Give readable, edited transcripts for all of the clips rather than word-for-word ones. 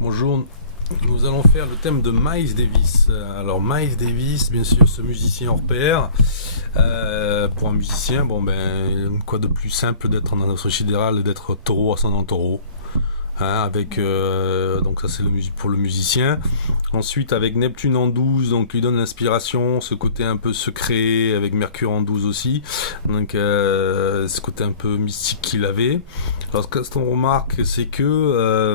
Bonjour, nous allons faire le thème de Miles Davis. Alors Miles Davis, bien sûr, ce musicien hors pair. Pour un musicien, bon ben, quoi de plus simple d'être en ascendant sidéral et d'être taureau ascendant taureau. Hein, avec donc ça c'est pour le musicien. Ensuite avec Neptune en 12, donc lui donne l'inspiration, ce côté un peu secret, avec Mercure en 12 aussi, donc ce côté un peu mystique qu'il avait. Alors ce qu'on remarque, c'est que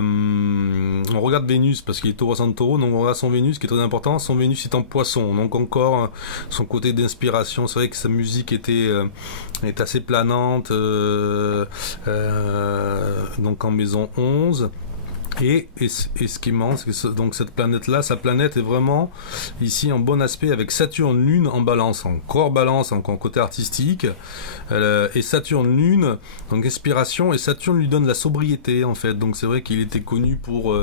on regarde Vénus parce qu'il est taureau ascendant taureau, donc on regarde son Vénus qui est très important. Son Vénus est en Poisson, donc encore son côté d'inspiration. C'est vrai que sa musique est assez planante, donc en maison 11. Et ce qui est marrant, c'est que donc cette planète-là, sa planète est vraiment ici en bon aspect avec Saturne Lune en balance, encore balance, encore côté artistique, et Saturne Lune, donc inspiration, et Saturne lui donne la sobriété en fait. Donc c'est vrai qu'il était connu pour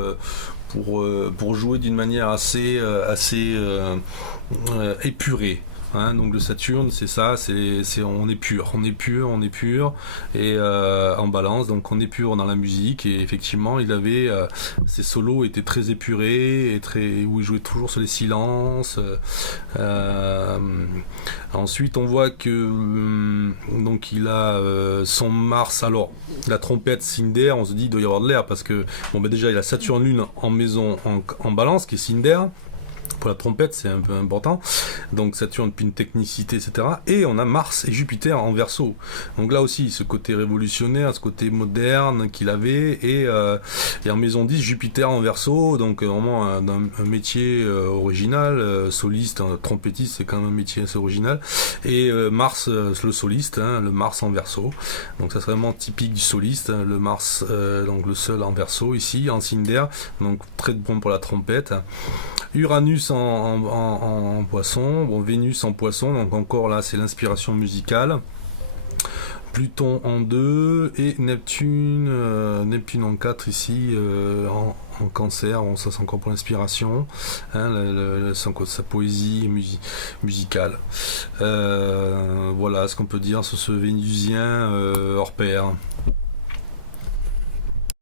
jouer d'une manière assez épurée. Hein, donc le Saturne, c'est ça, on est pur, et en balance, donc on est pur dans la musique. Et effectivement, il avait ses solos étaient très épurés et où il jouait toujours sur les silences. Ensuite, on voit que donc il a son Mars. Alors la trompette Cinder, on se dit il doit y avoir de l'air parce que bon ben déjà il a Saturne Lune en maison en balance qui est Cinder. Pour la trompette, c'est un peu important. Donc Saturne, puis une technicité, etc. Et on a Mars et Jupiter en Verseau. Donc là aussi, ce côté révolutionnaire, ce côté moderne qu'il avait. Et en maison 10, Jupiter en Verseau. Donc vraiment un métier original. Soliste, trompettiste, c'est quand même un métier assez original. Et Mars, le soliste, hein, le Mars en Verseau. Donc ça c'est vraiment typique du soliste. Hein, le Mars, donc le seul en Verseau ici, en Cinder. Donc très bon pour la trompette. Uranus en Poisson, bon, Vénus en Poisson, donc encore là c'est l'inspiration musicale. Pluton en 2 et Neptune en 4 ici en Cancer. Bon, ça c'est encore pour l'inspiration, hein, sa poésie musicale. Voilà ce qu'on peut dire sur ce Vénusien hors pair.